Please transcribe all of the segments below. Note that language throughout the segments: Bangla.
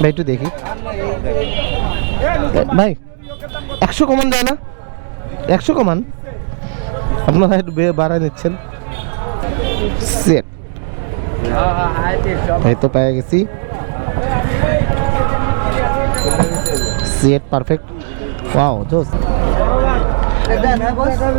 ভাই একটু দেখি ভাই 100 কমান যায় না 100 কমান আপনারা একটু বাড়ায় নিচ্ছেন সেট এই তো পেয়ে গেছি সেট পারফেক্ট ওয়াও জোস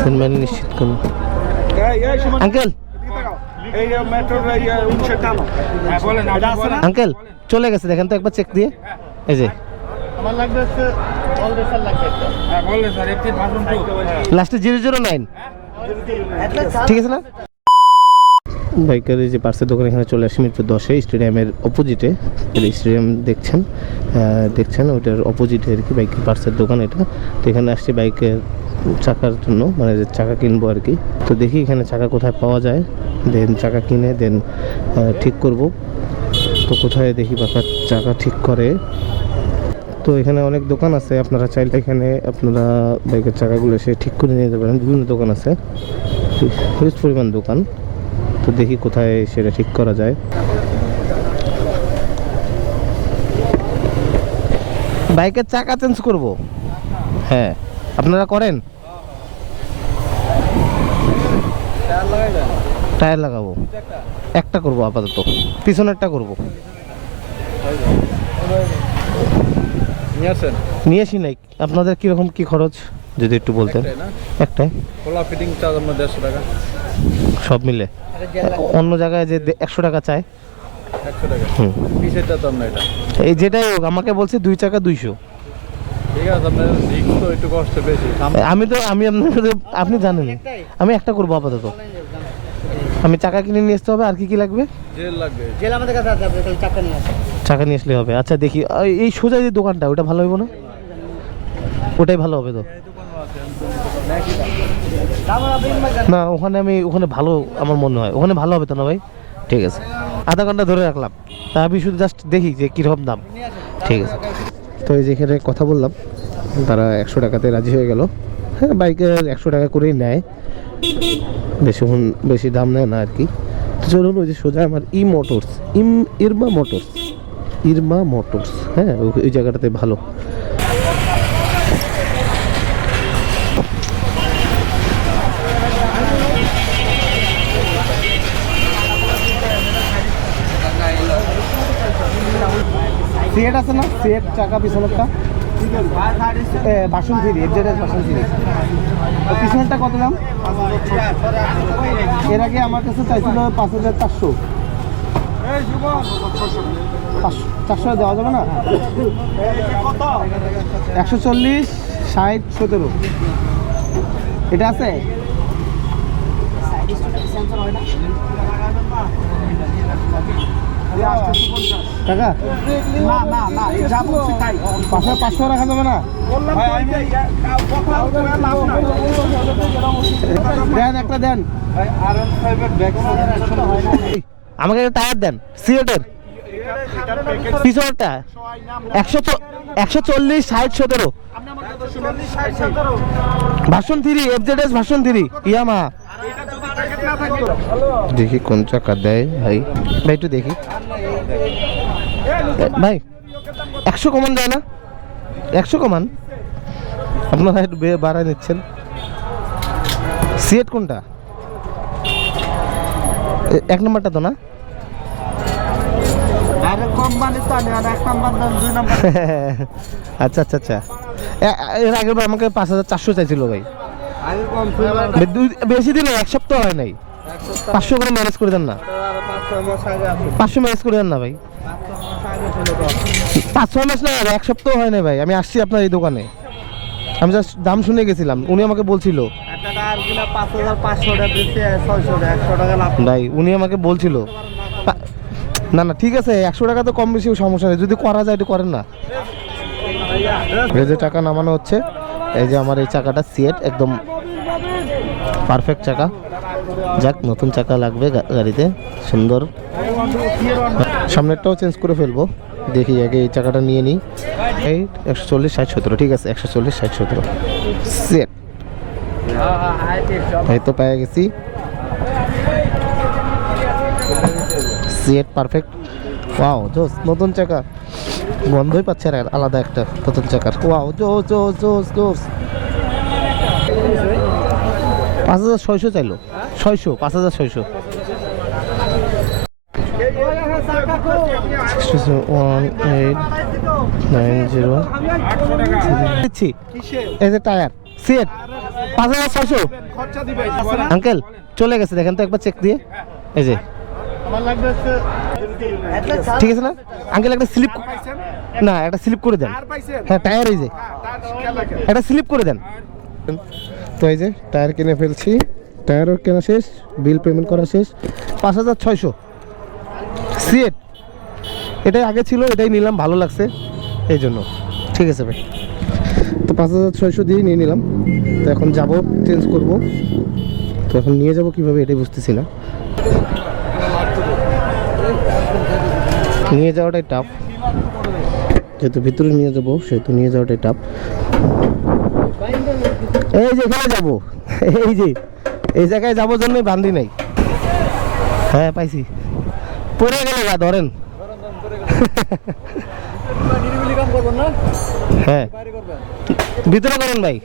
সিনম্যান নিশ্চিত করুন আঙ্কেল আঙ্কেল চলে গেছে দেখেন তো একবার চেক দিয়ে এই যে আমার লাগবে লাস্টে 009 ঠিক আছে না বাইকের যে পার্সের দোকান এখানে চলে আসি মিরপুর 10-এ স্টেডিয়ামের অপোজিটে স্টেডিয়াম দেখছেন ওইটার অপোজিটে আর কি বাইকের পার্সের দোকান এটা তো এখানে আসছি বাইকের চাকার জন্য মানে যে চাকা কিনবো আর কি তো দেখি এখানে চাকা কোথায় পাওয়া যায় দেন চাকা কিনে দেন ঠিক করব তো কোথায় দেখি বাবা চাকা ঠিক করে তো এখানে অনেক দোকান আছে আপনারা চাইলে এখানে আপনারা বাইকের চাকাগুলো এসে ঠিক করে নিয়ে যেতে পারেন বিভিন্ন দোকান আছে হিউজ পরিমাণ দোকান তো দেখি কোথায় সেটা ঠিক করা যায় বাইকের চাকা চেঞ্জ করব হ্যাঁ আপনারা করেন টায়ার লাগাবো একটা করব আপাতত পিছনেরটা করব নিয়ে আসি নাই আপনাদের কিরকম কি খরচ যদি একটু বলতেন একটাই খোলা ফিটিং চার্জ আমরা 150 টাকা সব মিলে অন্য জায়গায় যে 100 টাকা চায় 100 টাকা পিছেরটা তো আমরা এটা এই যেটাই হোক আমাকে বলছে 2 চাকা 200 ঠিক আছে আপনার রিস্ক তো একটু কষ্ট বেশি আমি আপনাদের আপনি জানেন আমি একটা করব আপাতত আমি চাকা কিনে নিয়ে আসতে হবে আর কি লাগবে জেল আমাদের কাছে আছে আপনি খালি চাকা নিয়ে আসলে হবে আচ্ছা দেখি এই সোজা যে দোকানটা ওটা ভালো হবে না ওটাই ভালো হবে তো না ওখানে ভালো আমার মনে হয় ওখানে ভালো হবে তো না ভাই ঠিক আছে আধা ঘন্টা ধরে রাখলাম তা আমি শুধু জাস্ট দেখি যে কীরকম দাম ঠিক আছে তো এই যেখানে কথা বললাম তারা 100 টাকাতে রাজি হয়ে গেল হ্যাঁ বাইকের 100 টাকা করেই নেয় বেশি দাম নেয় না আর কি তো চলুন ওই যে সোজা আমার ইরমা মোটরস হ্যাঁ ওই জায়গাটাতে ভালো সিএট আছে না সিএট চাকা পিছনেরটা বাসন থ্রি এফজেডএস বাসন থ্রি পিছনেরটা কত দাম এর আগে আমার কাছে চাইছিল 5400 400 দেওয়া যাবে না 140 60 17 এটা আছে টাকা না 500 রাখা যাবে না দেন একটা দেন আমাকে টায়ার দেন সিএটের পিছনেরটা 140 60 17 ভার্সন 3 এফজেডএস ভার্সন 3 ইয়ামা দেখি কোন চাকা দেয় ভাই একটু দেখি ভাই 100 কমান যায় না 100 কমান আপনারা একটু বাড়ায় নিচ্ছেন সিএট কোনটা 1 নম্বরটা তো না আচ্ছা আচ্ছা আচ্ছা এর আগে আমাকে 5400 চাইছিল ভাই বেশি দিন 1 সপ্তাহ হয় নাই 500 করে ম্যানেজ করে দেন না 500 ম্যানেজ করে দেন না ভাই 500 মাস না 1 সপ্তাহ হয় না ভাই আমি আসছি আপনার এই দোকানে আমি জাস্ট দাম শুনে গেছিলাম উনি আমাকে বলছিল ভাই উনি আমাকে বলছিল না না ঠিক আছে 100 টাকা তো কম বেশি সমস্যা নেই যদি করা যায় একটু করেন না এই যে টাকা নামানো হচ্ছে এই যে আমার এই চাকাটা সিএট একদম পারফেক্ট চাকা যাক নতুন চাকা লাগবে গাড়িতে সুন্দর সামনেরটাও চেঞ্জ করে ফেলবো দেখি আগে এই চাকাটা নিয়ে নিই এই 140 60 17 ঠিক আছে 140 60 17 সেট এই তো পেয়ে গেছি সিএট পারফেক্ট ওয়াও জোস নতুন চাকা গন্ধই পাচ্ছে আর আলাদা একটা নতুন চাকার। ওয়াও, জোস জোস জোস জোস। 5600 চাইলো। 600, 5600। 1890 দিচ্ছি। এই যে টায়ার সিট 5600। আঙ্কেল চলে গেছে, দেখেন তো একবার চেক দিয়ে। এই যে ঠিক আছে না আঙ্কেল? একটা স্লিপ, না একটা স্লিপ করে দেন। হ্যাঁ টায়ার, এই যে একটা স্লিপ করে দেন। তো এই যে টায়ার কিনে ফেলছি, টায়ারও কেনা শেষ, বিল পেমেন্ট করা শেষ। 5600 সিট, এটাই আগে ছিল, এটাই নিলাম, ভালো লাগছে এই জন্য। ঠিক আছে ভাই, তো 5600 দিয়েই নিয়ে নিলাম। তো এখন যাব চেঞ্জ করব, তো এখন নিয়ে যাব কিভাবে এটাই বুঝতেছি না। নিয়ে যাওয়াটাই টাফ, যেহেতু ভিতরে নিয়ে যাবো সেহেতু নিয়ে যাওয়াটাই টাফ। এই যে এখানে যাবো, এই যে এই জায়গায় যাবো জন্যই বান্ধি নাই। হ্যাঁ পাইছি, পড়ে গেলে গা ধরেন। হ্যাঁ ভিতরে করেন ভাই,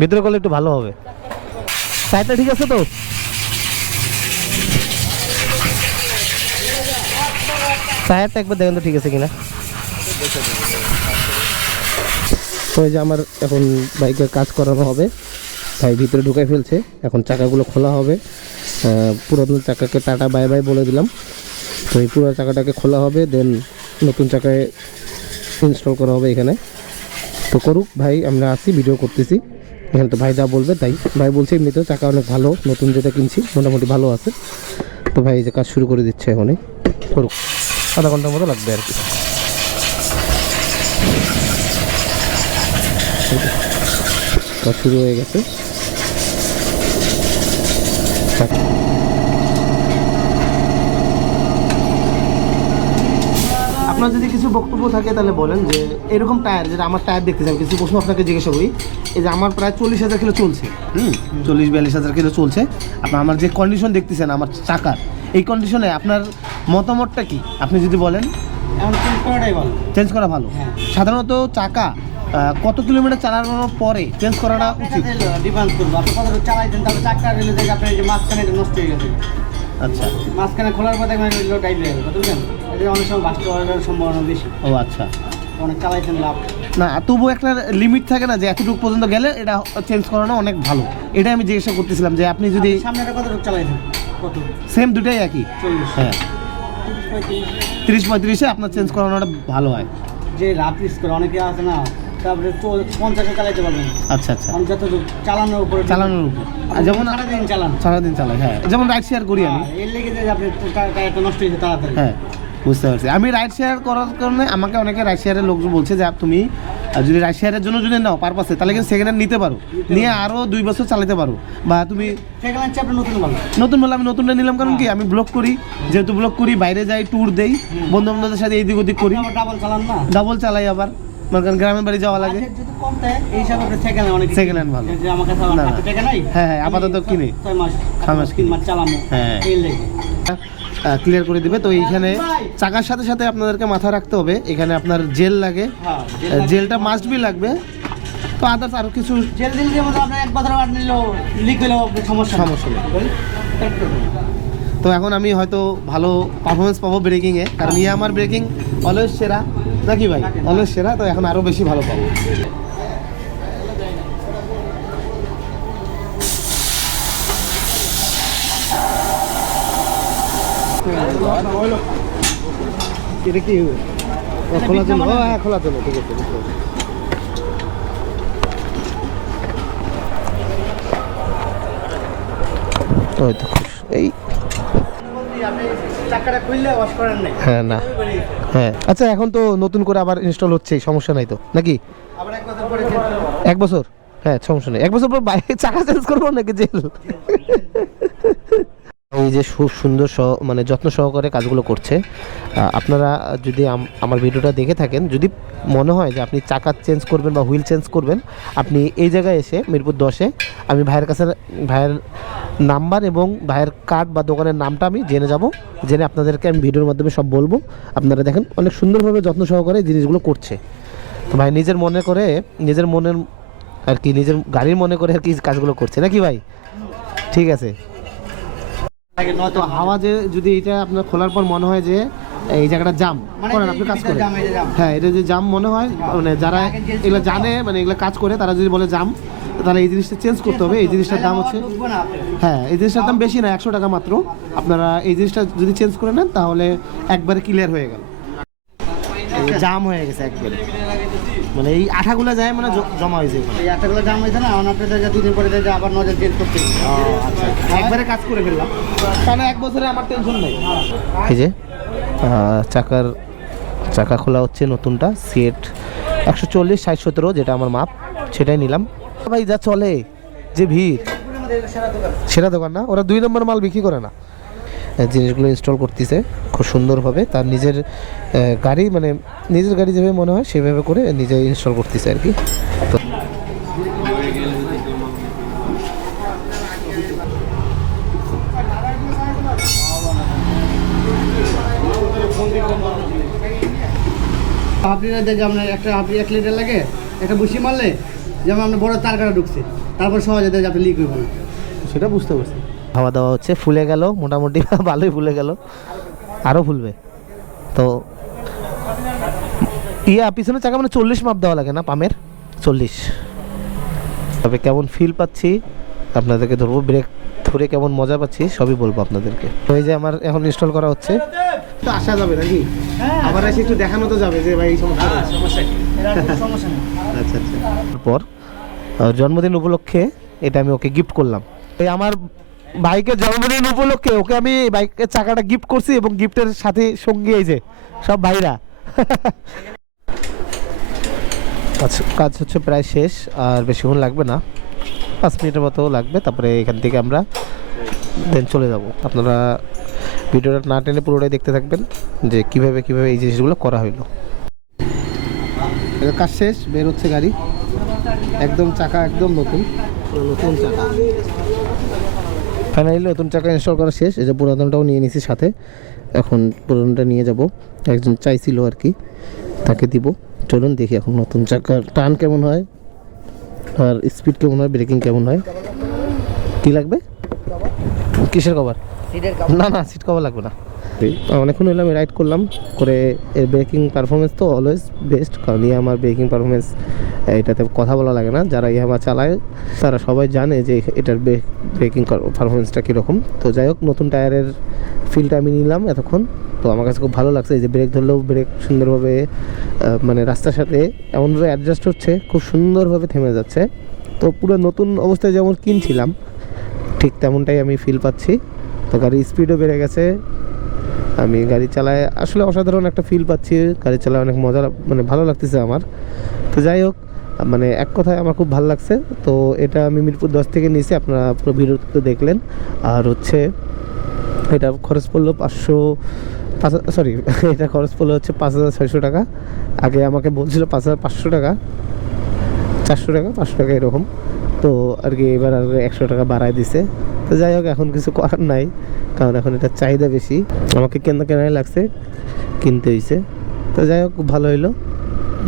ভিতরে করলে একটু ভালো হবে। সাইডটা ঠিক আছে তো? টায়ারটা একবার দেখেন তো ঠিক আছে কিনা। তো এই যে আমার এখন বাইকের কাজ করানো হবে, ভাই ভিতরে ঢুকাই ফেলছে। এখন চাকাগুলো খোলা হবে, পুরাতন চাকাকে টাটা বাই বাই বলে দিলাম। তো এই পুরো চাকাটাকে খোলা হবে, দেন নতুন চাকায় ইনস্টল করা হবে এখানে। তো করুক ভাই, আমরা আসি ভিডিও করতেছি এখানে। তো ভাই যা বলবে তাই। ভাই বলছে এমনিতেও চাকা অনেক ভালো, নতুন যেটা কিনছি মোটামুটি ভালো আছে। তো ভাই এই যে কাজ শুরু করে দিচ্ছে এখনই, করুক, আধা ঘন্টার মতো লাগবে আর কি। কাজ শুরু হয়ে গেছে। আপনার যদি কিছু বক্তব্য থাকে তাহলে বলেন, যে এরকম টায়ার, যেটা আমার টায়ার দেখতে চান, কিছু প্রশ্ন আপনাকে জিজ্ঞাসা করি। এই যে আমার প্রায় 40,000 কিলো চলছে, 40-42,000 কিলো চলছে। আপনার আমার যে কন্ডিশন দেখতেছেন আমার চাকার, এই কন্ডিশনে আপনার মতামতটা কি আপনি যদি বলেন? চেঞ্জ করাটাই ভালো। চেঞ্জ করা ভালো। সাধারণত চাকা কত কিলোমিটার চালানোর পরে চেঞ্জ করাটা উচিত? ডিফারেন্স করবো, আপনি কতটুকু চালাইছেন, তাহলে চাকা রেলে দেখে আপনার যে মাঝখানে এটা নষ্ট হয়ে গেছে। আচ্ছা, মাঝখানে খোলার পর দেখবেন টাইপ লেগে গেছে, বুঝলেন? এটা অনেক সময় বাস্ট হওয়ার সম্ভাবনা বেশি। ও আচ্ছা, অনেক চালাইছেন লাভ না তবুও একটা লিমিট থাকে না, যে এতটুকু পর্যন্ত গেলে এটা চেঞ্জ করানো অনেক ভালো। এটা আমি জিজ্ঞাসা করতেছিলাম যে আপনি যদি সামনেটা কতটুকু চালাইছেন? কত? সেম দুটাই একই 40। হ্যাঁ, 30-35-এ আপনার চেঞ্জ করানোটা ভালো হয়। যে রাফ ইউজ করে অনেকে আছে না, তারপরে 50-এ চালাইতে পারবেন। আচ্ছা আচ্ছা, যতটুকু চালানোর উপরে, চালানোর উপর। আর যেমন সারাদিন চালাই, হ্যাঁ, যেমন রাইড শেয়ার করি আমি, এর লেগে যে আপনি টায়ারটা নষ্ট হয়েছে তাড়াতাড়ি। হ্যাঁ বুঝতে পারছি। আমি রাইড শেয়ার করার কারণে আমাকে অনেকে রাইড শেয়ারের লোকজন বলছে যে তুমি যদি রাইড শেয়ারের জন্য যদি নাও পারপাসে, তাহলে কিন্তু সেকেন্ড হ্যান্ড নিতে পারো, নিয়ে আরও 2 বছর চালাতে পারো। বা তুমি সেকেন্ড হ্যান্ড আপনি নতুন বলে আমি নতুনটা নিলাম, কারণ কি আমি ব্লগ করি, যেহেতু ব্লগ করি, বাইরে যাই, ট্যুর দেই, বন্ধু বান্ধবদের সাথে এইদিক ওদিক করি, ডাবল চালাই, আবার গ্রামের বাড়ি যাওয়া লাগে। সেকেন্ড হ্যান্ড ভালো। হ্যাঁ হ্যাঁ, আপাতত কিনে 6 মাস চালানো। হ্যাঁ, ক্লিয়ার করে দিবে। তো এইখানে চাকার সাথে সাথে আপনাদেরকে মাথায় রাখতে হবে, এখানে আপনার জেল লাগে, জেলটা মাস্ট বি লাগবে। তো আদার্স আরও কিছু জেল দিন দিয়ে আপনার এক বছর আর নিলেও লিক হলেও সমস্যা নেই। তো এখন আমি হয়তো ভালো পারফরমেন্স পাবো ব্রেকিংয়ে, কারণ আমার ব্রেকিং অলওয়েজ সেরা, নাকি ভাই? অলওয়েজ সেরা। তো এখন আরও বেশি ভালো পাবো। এটা কি খোলা চলো? হ্যাঁ খোলা চলো, ঠিক আছে। ওই তো এই চাকাটা খুললে ওয়াশ করার নাই। হ্যাঁ না, হ্যাঁ আচ্ছা, এখন তো নতুন করে আবার ইনস্টল হচ্ছে, সমস্যা নাই তো নাকি? আবার 1 বছর পরে 1 বছর, হ্যাঁ সমস্যা নেই। 1 বছর পর বাইরে চাকা চেঞ্জ করবো নাকি জেল? এই যে খুব সুন্দর মানে যত্ন সহকারে কাজগুলো করছে। আপনারা যদি আমার ভিডিওটা দেখে থাকেন, যদি মনে হয় যে আপনি চাকা চেঞ্জ করবেন বা হুইল চেঞ্জ করবেন, আপনি এই জায়গায় এসে মিরপুর 10-এ আমি ভাইয়ের কাছে ভাইয়ের নাম্বার এবং ভাইয়ের কার্ড বা দোকানের নামটা আমি জেনে আপনাদেরকে আমি ভিডিওর মাধ্যমে সব বলবো। আপনারা দেখেন অনেক সুন্দরভাবে যত্ন সহকারে জিনিসগুলো করছে। তো ভাই নিজের মনের আর কি নিজের গাড়ির মনে করে আর কি কাজগুলো করছে নাকি ভাই? ঠিক আছে। তো হাওয়া যে যদি এটা আপনার খোলার পর মনে হয় যে এই জায়গাটা জাম করেন, আপনি কাজ করেন, হ্যাঁ এটা যে জাম মনে হয়, মানে যারা এগুলো জানে, মানে এগুলো কাজ করে, তারা যদি বলে জাম, তাহলে এই জিনিসটা চেঞ্জ করতে হবে। এই জিনিসটার দাম হচ্ছে, হ্যাঁ এই জিনিসটার দাম বেশি না, 100 টাকা মাত্র। আপনারা এই জিনিসটা যদি চেঞ্জ করে নেন তাহলে একবারে ক্লিয়ার হয়ে গেল। জাম হয়ে গেছে একবারে, মানে এই আঠাগুলো যায় মানে জমা হয়েছে, এই আটাগুলো জাম হয়েছে না, আপনাদের 2 দিন পরে আবার নজর চেঞ্জ করতে একবারে কাজ করে ফেললাম, তাহলে 1 বছরে আমার টেনশন নেই। এই যে চাকা খোলা হচ্ছে নতুনটা, সিএট 140/60/17 যেটা আমার মাপ, সেটাই নিলাম। ভাই যা চলে, যে ভিড়, সেরা দোকান না, ওরা 2 নম্বর মাল বিক্রি করে না। জিনিসগুলো ইনস্টল করতেছে খুব সুন্দরভাবে, তার নিজের গাড়ি, মানে নিজের গাড়ি যেভাবে মনে হয় সেভাবে করে নিজে ইনস্টল করতেছে আর কি। তো হাফলিটার যে আপনার একটা হাফলি 1 লিটার লাগে, একটা বুসি মারলে যেমন আপনার বড় তার কাটা ঢুকছে, তারপর সহজে দেয় আপনি লিক হইব না, সেটা বুঝতে পারছি। খাওয়া দাওয়া হচ্ছে, ফুলে গেল মোটামুটি, ভালোই ফুলে গেল, আরও ফুলবে। তো পিছনে চাকা মানে 40 মাপ দেওয়া লাগে না, পামের 40। তবে কেমন ফিল পাচ্ছি আপনাদেরকে ধরবো, ব্রেক ধরে কেমন মজা পাচ্ছি সবই বলবো আপনাদেরকে। তো এই যে আমার এখন ইনস্টল করা হচ্ছে, তো আসা যাবে নাকি? আবার এসে একটু দেখানো তো যাবে যে ভাই এই সমস্যা নেই। আচ্ছা আচ্ছা। তারপর জন্মদিন উপলক্ষে এটা আমি ওকে গিফট করলাম। এই আমার বাইকের জন্মদিন উপলক্ষে ওকে আমি বাইকের চাকাটা গিফট করছি, এবং গিফটের সাথে সঙ্গী এই যে সব ভাইরা। আচ্ছা, কাজ হচ্ছে প্রায় শেষ, আর বেশিক্ষণ লাগবে না, 5 মিনিটের মতো লাগবে। তারপরে এখান থেকে আমরা দেন চলে যাব। আপনারা ভিডিওটা না টেনে পুরোটাই দেখতে থাকবেন যে কিভাবে এই জিনিসগুলো করা হইলো। কাজ শেষ, বের হচ্ছে গাড়ি, একদম চাকা একদম নতুন চাকা। ফাইনালি নতুন চাকা ইনস্টল করা শেষ। এই যে পুরাতনটাও নিয়ে নিছি সাথে, এখন পুরাতনটা নিয়ে যাব, একজন চাইছিল আর কি, তাকে দিব। চলুন দেখি এখন নতুন চাকার টার্ন কেমন হয়, আর স্পিড কেমন হয়, ব্রেকিং কেমন হয়। কি লাগবে? কিসের কভার? না সিট কভার লাগবে না। অনেকক্ষণ হইলাম রাইড করলাম করে, এর ব্রেকিং পারফরমেন্স তো অলওয়েজ বেস্ট, কারণ আমার ব্রেকিং পারফরমেন্স এটাতে কথা বলা লাগে না। যারা ইয়ামা চালায় তারা সবাই জানে যে এটার ব্রেকিং পারফরমেন্সটা কীরকম। তো যাই হোক, নতুন টায়ারের ফিলটা আমি নিলাম এতক্ষণ, তো আমার কাছে খুব ভালো লাগছে। এই যে ব্রেক ধরলেও ব্রেক সুন্দরভাবে মানে রাস্তার সাথে এমনভাবে অ্যাডজাস্ট হচ্ছে, খুব সুন্দরভাবে থেমে যাচ্ছে। তো পুরো নতুন অবস্থায় যেমন কিনছিলাম ঠিক তেমনটাই আমি ফিল পাচ্ছি। তো গাড়ির স্পিডও বেড়ে গেছে, আমি গাড়ি চালায় আসলে অসাধারণ একটা ফিল পাচ্ছি, গাড়ি চালায় অনেক মজা, মানে ভালো লাগতেছে আমার। তো যাই হোক, মানে এক কথায় আমার খুব ভালো লাগছে। তো এটা আমি মিরপুর 10 থেকে নিয়েছি, আপনারা পুরো ভিডিওতে তো দেখলেন। আর হচ্ছে এটা খরচ পড়লো এটা খরচ পড়লো হচ্ছে 5,600 টাকা। আগে আমাকে বলছিল 5,500 টাকা, 400 টাকা, 500 টাকা এরকম। তো আর কি এবার আর 100 টাকা বাড়ায় দিছে। তো যাই হোক, এখন কিছু করার নাই, কারণ এখন এটা চাহিদা বেশি, আমাকে কেনাই লাগছে, কিনতে হয়েছে। তো যাই হোক, ভালো হইলো,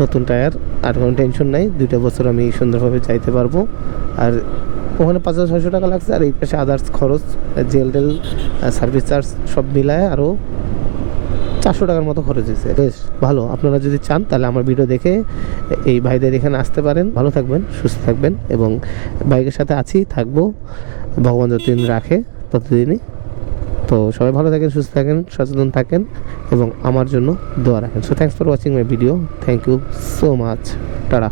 নতুন টায়ার, আর কোনো টেনশন নাই, 2টা বছর আমি সুন্দরভাবে চাইতে পারবো। আর ওখানে 5,600 টাকা লাগছে, আর এই পাশে আদার্স খরচ, জেল সার্ভিস চার্জ সব মিলায় আরও 400 টাকার মতো খরচ হয়েছে। বেশ ভালো। আপনারা যদি চান তাহলে আমার ভিডিও দেখে এই ভাইদের এখানে আসতে পারেন। ভালো থাকবেন, সুস্থ থাকবেন, এবং বাইকের সাথে থাকবো, ভগবান যতদিন রাখে ততদিনই। তো সবাই ভালো থাকেন, সুস্থ থাকেন, সচেতন থাকেন, এবং আমার জন্য দোয়া রাখেন। So thanks for watching my video, thank you so much, tata.